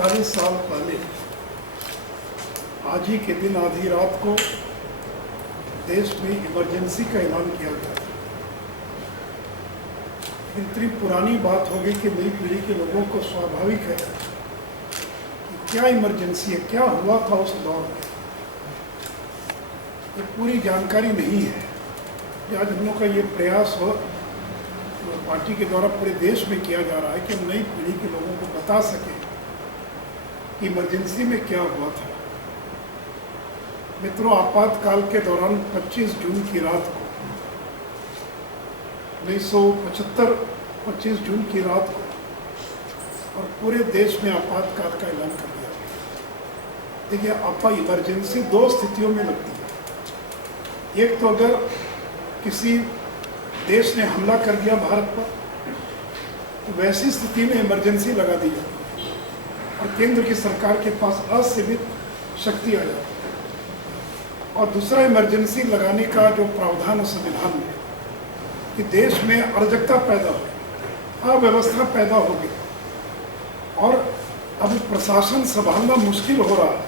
45 साल पहले आज ही के दिन आधी रात को देश में इमरजेंसी का ऐलान किया गया था। इतनी पुरानी बात हो गई कि नई पीढ़ी के लोगों को स्वाभाविक है कि क्या इमरजेंसी है, क्या हुआ था उस दौर में, ये पूरी जानकारी नहीं है। आज हम लोग का ये प्रयास हो पार्टी के द्वारा पूरे देश में किया जा रहा है कि हम नई पीढ़ी के लोगों को बता सकें कि इमरजेंसी में क्या हुआ था। मित्रों, आपातकाल के दौरान 25 जून की रात को 1975 25 जून की रात को और पूरे देश में आपातकाल का ऐलान कर दिया गया। देखिए, इमरजेंसी दो स्थितियों में लगती है। एक तो अगर किसी देश ने हमला कर दिया भारत पर, तो वैसी स्थिति में इमरजेंसी लगा दी जाती है और केंद्र की सरकार के पास असीमित शक्ति आ जाती है। और दूसरा इमरजेंसी लगाने का जो प्रावधान है संविधान में कि देश में अराजकता पैदा हो, अव्यवस्था पैदा हो गई और अब प्रशासन संभालना मुश्किल हो रहा है,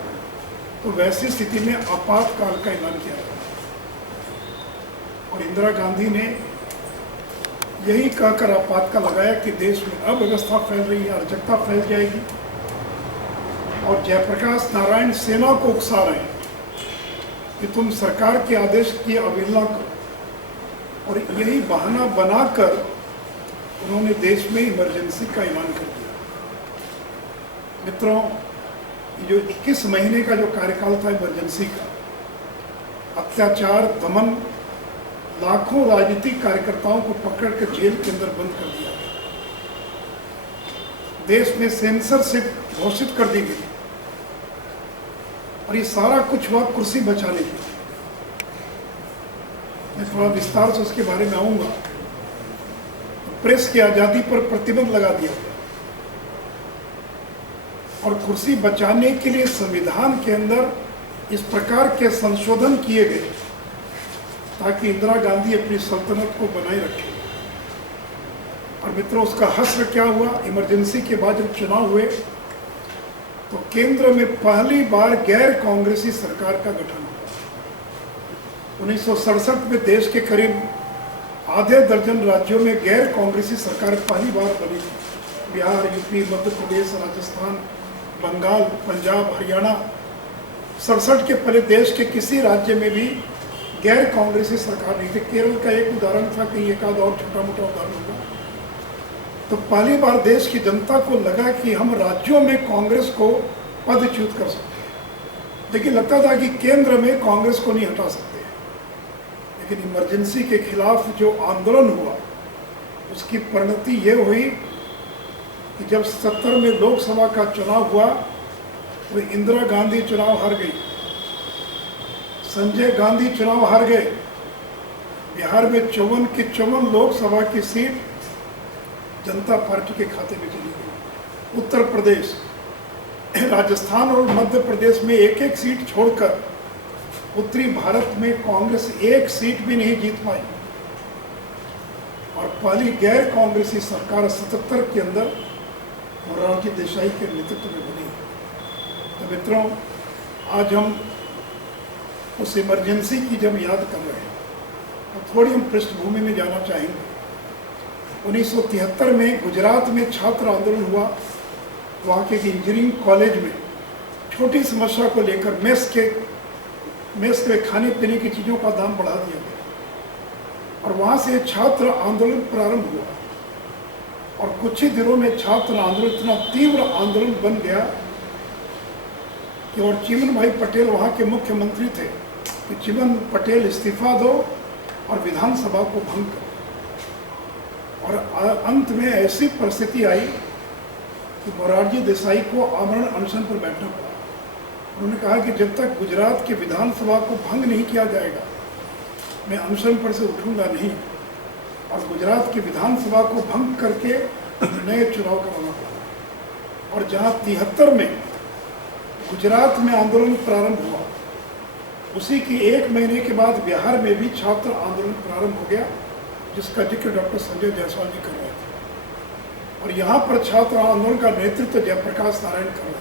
तो वैसी स्थिति में आपातकाल का ऐलान किया गया। और इंदिरा गांधी ने यही कहकर आपातकाल लगाया कि देश में अव्यवस्था फैल रही है, अराजकता फैल जाएगी। और जयप्रकाश नारायण सेना को उकसा रहे हैं कि तुम सरकार के आदेश की अवहेलना करो, और यही बहाना बनाकर उन्होंने देश में इमरजेंसी का ऐलान कर दिया। मित्रों, ये जो 21 महीने का जो कार्यकाल था इमरजेंसी का, अत्याचार, दमन, लाखों राजनीतिक कार्यकर्ताओं को पकड़कर जेल के अंदर बंद कर दिया गया। देश में सेंसरशिप घोषित कर दी गई और ये सारा कुछ हुआ कुर्सी बचाने के लिए। मैं थोड़ा विस्तार से उसके बारे में आऊंगा। तो प्रेस की आज़ादी पर प्रतिबंध लगा दिया गया और कुर्सी बचाने के लिए संविधान के अंदर इस प्रकार के संशोधन किए गए ताकि इंदिरा गांधी अपनी सल्तनत को बनाए रखे। और मित्रों, उसका हश्र क्या हुआ? इमरजेंसी के बाद जब चुनाव हुए तो केंद्र में पहली बार गैर कांग्रेसी सरकार का गठन हुआ। 1967 में देश के करीब आधे दर्जन राज्यों में गैर कांग्रेसी सरकार पहली बार बनी थी। बिहार, यूपी, मध्य प्रदेश, राजस्थान, बंगाल, पंजाब, हरियाणा। 67 के पहले देश के किसी राज्य में भी गैर कांग्रेसी सरकार नहीं थी। केरल का एक उदाहरण था, कहीं एक आध और छोटा मोटा उदाहरण होगा। तो पहली बार देश की जनता को लगा कि हम राज्यों में कांग्रेस को पदच्युत कर सकते हैं, लेकिन लगता था कि केंद्र में कांग्रेस को नहीं हटा सकते। लेकिन इमरजेंसी के खिलाफ जो आंदोलन हुआ, उसकी परिणति ये हुई कि जब 70 में लोकसभा का चुनाव हुआ तो इंदिरा गांधी चुनाव हार गई, संजय गांधी चुनाव हार गए। बिहार में 54 की 54 लोकसभा की सीट जनता पार्टी के खाते में चली गई। उत्तर प्रदेश, राजस्थान और मध्य प्रदेश में एक एक सीट छोड़कर उत्तरी भारत में कांग्रेस एक सीट भी नहीं जीत पाई। और पहली गैर कांग्रेसी सरकार 77 के अंदर मोरारजी देसाई के नेतृत्व में बनी। तो मित्रों, आज हम उस इमरजेंसी की जब याद कर रहे हैं तो थोड़ी हम पृष्ठभूमि में जाना चाहेंगे। 1973 में गुजरात में छात्र आंदोलन हुआ। वहाँ के इंजीनियरिंग कॉलेज में छोटी समस्या को लेकर मेस के खाने पीने की चीज़ों का दाम बढ़ा दिया गया और वहाँ से छात्र आंदोलन प्रारंभ हुआ। और कुछ ही दिनों में छात्र आंदोलन इतना तीव्र आंदोलन बन गया कि और चिमन भाई पटेल वहाँ के मुख्यमंत्री थे कि चिमन पटेल इस्तीफा दो और विधानसभा को भंग करो। और अंत में ऐसी परिस्थिति आई कि मोरारजी देसाई को आमरण अनशन पर बैठना पड़ा। उन्होंने कहा कि जब तक गुजरात की विधानसभा को भंग नहीं किया जाएगा, मैं अनशन पर से उठूंगा नहीं। और गुजरात की विधानसभा को भंग करके नए चुनाव करवाना पड़ा। और जहाँ 73 में गुजरात में आंदोलन प्रारंभ हुआ, उसी की एक महीने के बाद बिहार में भी छात्र आंदोलन प्रारंभ हो गया, जिसका जिक्र डॉक्टर संजय जायसवाल जी कर रहे थे। और यहाँ पर छात्र आंदोलन का नेतृत्व जयप्रकाश नारायण कर रहे थे।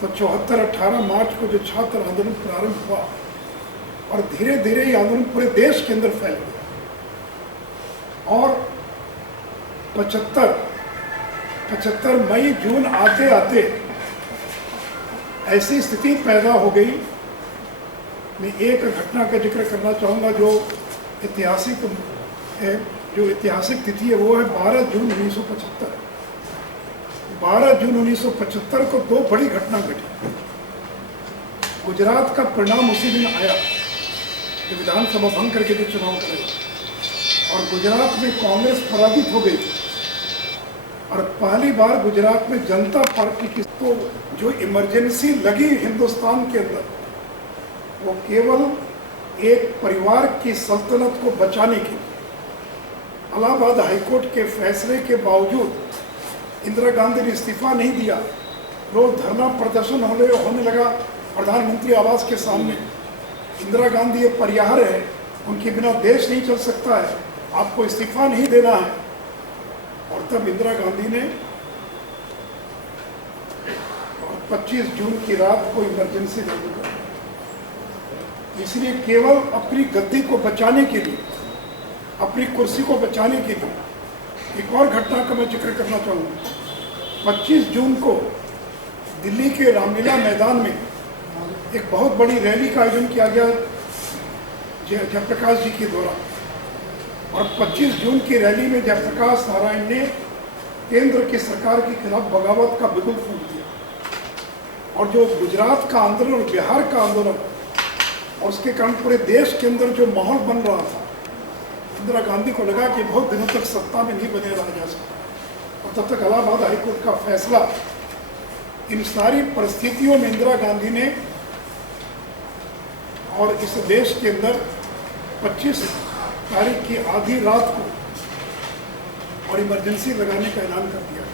तो 74-18 मार्च को जो छात्र आंदोलन प्रारंभ हुआ और धीरे धीरे ये आंदोलन पूरे देश के अंदर फैल गया और 75 मई जून आते आते ऐसी स्थिति पैदा हो गई। मैं एक घटना का जिक्र करना चाहूँगा जो ऐतिहासिक है, जो ऐतिहासिक तिथि है वो है 12 जून 1975। 12 जून 1975 को दो बड़ी घटना घटी। गुजरात का परिणाम उसी दिन आया जो विधानसभा भंग करके जो चुनाव करेगा और गुजरात में कांग्रेस पराजित हो गई और पहली बार गुजरात में जनता पार्टी की तो जो इमरजेंसी लगी हिंदुस्तान के अंदर वो केवल एक परिवार की सल्तनत को बचाने के लिए। इलाहाबाद हाईकोर्ट के फैसले के बावजूद इंदिरा गांधी ने इस्तीफा नहीं दिया। रोज धरना प्रदर्शन होने लगा प्रधानमंत्री आवास के सामने। इंदिरा गांधी ये परिहार है, उनके बिना देश नहीं चल सकता है, आपको इस्तीफा नहीं देना है। और तब इंदिरा गांधी ने 25 जून की रात को इमरजेंसी लागू कर दी। इसलिए केवल अपनी गद्दी को बचाने के लिए, अपनी कुर्सी को बचाने के लिए एक और घटना का मैं जिक्र करना चाहूँगा। 25 जून को दिल्ली के रामलीला मैदान में एक बहुत बड़ी रैली का आयोजन किया गया जयप्रकाश जी के द्वारा और 25 जून की रैली में जयप्रकाश नारायण ने केंद्र की सरकार के खिलाफ बगावत का बिगुल फूंक दिया और जो गुजरात का आंदोलन और बिहार का आंदोलन और उसके कारण पूरे देश के अंदर जो माहौल बन रहा था, इंदिरा गांधी को लगा कि बहुत दिनों तक सत्ता में नहीं बने रहा जा सकता और तब तक इलाहाबाद हाईकोर्ट का फैसला। इन सारी परिस्थितियों में इंदिरा गांधी ने और इस देश के अंदर 25 तारीख की आधी रात को और इमरजेंसी लगाने का ऐलान कर दिया।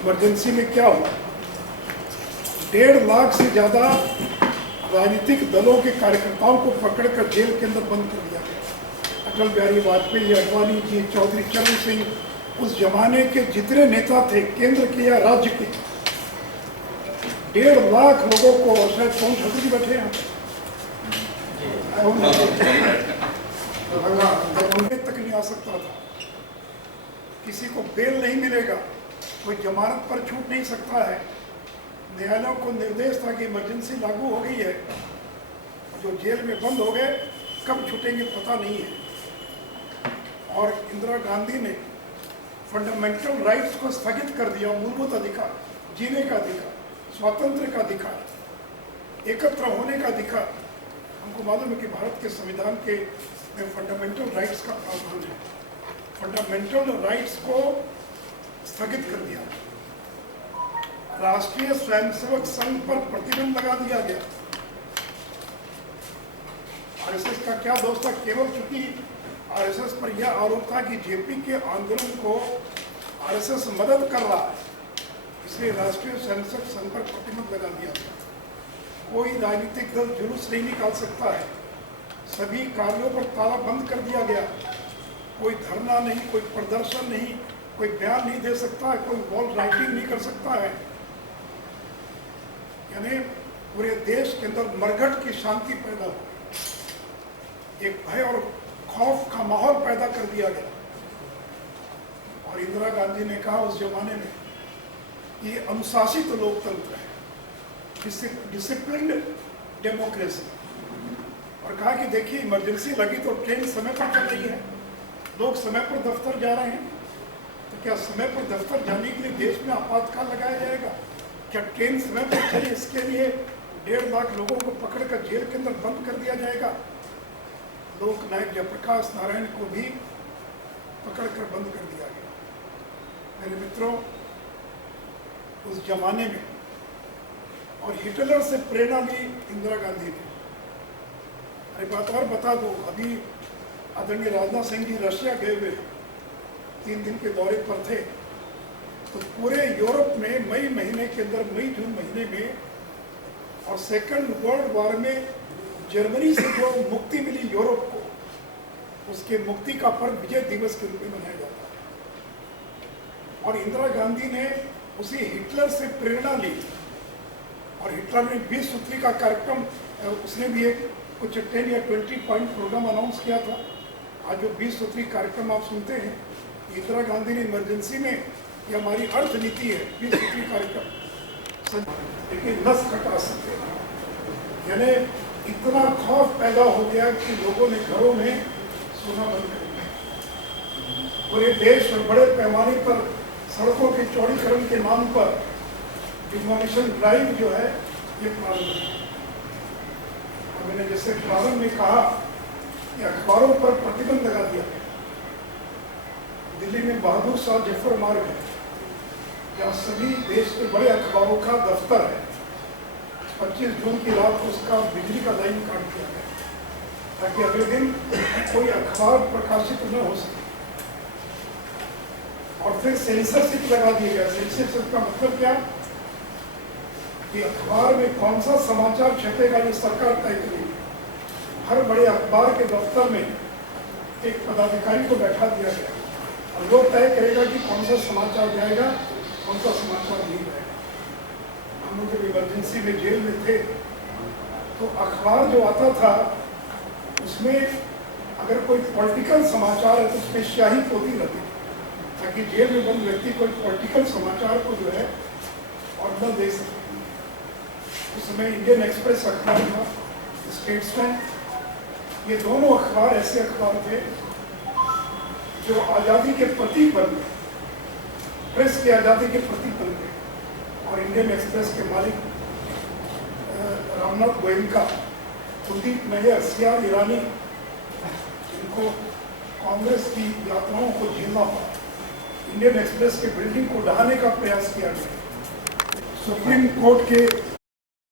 इमरजेंसी में क्या हुआ, 1.5 लाख से ज़्यादा राजनीतिक दलों के कार्यकर्ताओं को पकड़कर जेल के अंदर बंद कर दिया गया। अटल बिहारी वाजपेयी, अडवाणी जी, चौधरी चरण सिंह, उस जमाने के जितने नेता थे केंद्र के या राज्य के, 1.5 लाख लोगों को, शायद 5 ठाकुर जी बैठे हैं तक नहीं आ सकता था। किसी को बेल नहीं मिलेगा, कोई जमानत पर छूट नहीं सकता है। न्यायालयों को निर्देश था कि इमरजेंसी लागू हो गई है, जो जेल में बंद हो गए कब छूटेंगे पता नहीं है। और इंदिरा गांधी ने फंडामेंटल राइट्स को स्थगित कर दिया। मूलभूत अधिकार, जीने का अधिकार, स्वातंत्र्य का अधिकार, एकत्र होने का अधिकार। हमको मालूम है कि भारत के संविधान के में फंडामेंटल राइट्स का प्रावधान है। फंडामेंटल राइट्स को स्थगित कर दिया। राष्ट्रीय स्वयंसेवक संघ पर प्रतिबंध लगा दिया गया। आरएसएस का क्या दोष था, केवल चूंकि आरएसएस पर यह आरोप था कि जेपी के आंदोलन को आरएसएस मदद कर रहा है, इसलिए राष्ट्रीय स्वयंसेवक संघ पर प्रतिबंध लगा दिया गया। कोई राजनीतिक दल जुलूस नहीं निकाल सकता है, सभी कार्यों पर ताला बंद कर दिया गया। कोई धरना नहीं, कोई प्रदर्शन नहीं, कोई बयान नहीं दे सकता है, कोई वॉल राइटिंग नहीं कर सकता है। यानी पूरे देश के अंदर मरघट की शांति पैदा हो, एक भय और खौफ का माहौल पैदा कर दिया गया। और इंदिरा गांधी ने कहा उस जमाने में ये अनुशासित लोकतंत्र है, डिसिप्लिन्ड डेमोक्रेसी, और कहा कि देखिए इमरजेंसी लगी तो ट्रेन समय पर चल रही है, लोग समय पर दफ्तर जा रहे हैं, तो क्या समय पर दफ्तर जाने के लिए देश में आपातकाल लगाया जाएगा? क्या ट्रेन समय पर चले इसके लिए 1.5 लाख लोगों को पकड़कर जेल के अंदर बंद कर दिया जाएगा? लोकनायक जयप्रकाश नारायण को भी पकड़कर बंद कर दिया गया। मेरे मित्रों, उस जमाने में और हिटलर से प्रेरणा ली इंदिरा गांधी ने। अरे बात और बता दो, अभी आदरणीय राजनाथ सिंह जी रशिया गए हुए 3 दिन के दौरे पर थे, तो पूरे यूरोप में मई महीने के अंदर, मई जून महीने में, और सेकंड वर्ल्ड वॉर में जर्मनी से जो मुक्ति मिली यूरोप को, उसके मुक्ति का पर्व विजय दिवस के रूप में मनाया जाता है। और इंदिरा गांधी ने उसी हिटलर से प्रेरणा ली और हिटलर ने 20 सूत्री का कार्यक्रम, उसने भी एक कुछ 10 या 20 पॉइंट प्रोग्राम अनाउंस किया था। आज जो 20 सूत्री कार्यक्रम आप सुनते हैं, इंदिरा गांधी ने इमरजेंसी में, ये हमारी अर्थ नीति है, 20 सूत्री कार्यक्रम, लेकिन नस कटा सकते हैं। यानी इतना खौफ पैदा हो गया कि लोगों ने घरों में सोना बंद कर दिया। पूरे देश और बड़े पैमाने पर सड़कों के चौड़ीकरण के नाम पर डिमोलिशन ड्राइव जो है ये प्रारंभ है। और मैंने जैसे प्रारंभ में कहा कि अखबारों पर प्रतिबंध लगा दिया गया। दिल्ली में बहादुर शाह जफर मार्ग है, जहाँ सभी देश के बड़े अखबारों का दफ्तर है। 25 जून की रात को उसका बिजली का लाइन काट दिया गया ताकि अगले दिन कोई अखबार प्रकाशित न हो सके। और फिर सेंसरशिप लगा दिया गया। सेंसरशिप का मतलब क्या कि अखबार में कौन सा समाचार छपेगा ये सरकार तय करेगी। हर बड़े अखबार के दफ्तर में एक पदाधिकारी को बैठा दिया गया और वो तय करेगा कि कौन सा समाचार जाएगा, कौन सा समाचार नहीं जाएगा। हम लोग जब इमरजेंसी में जेल में थे तो अखबार जो आता था उसमें अगर कोई पॉलिटिकल समाचार है तो उसमें स्याही पोती रहती थी ताकि जेल में बंद व्यक्ति कोई पॉलिटिकल समाचार को जो है और न दे सके। उस समय इंडियन एक्सप्रेस अखबार था, स्टेट्समैन, ये दोनों अखबार ऐसे अखबार थे जो आज़ादी के प्रतीक बन गए, प्रेस की आज़ादी के प्रतीक बन गए। और इंडियन एक्सप्रेस के मालिक रामनाथ गोयनका, कुलदीप नैयर, सियार ईरानी, इनको कांग्रेस की यात्राओं को झेलना पड़ा। इंडियन एक्सप्रेस के बिल्डिंग को ढहाने का प्रयास किया गया। सुप्रीम कोर्ट के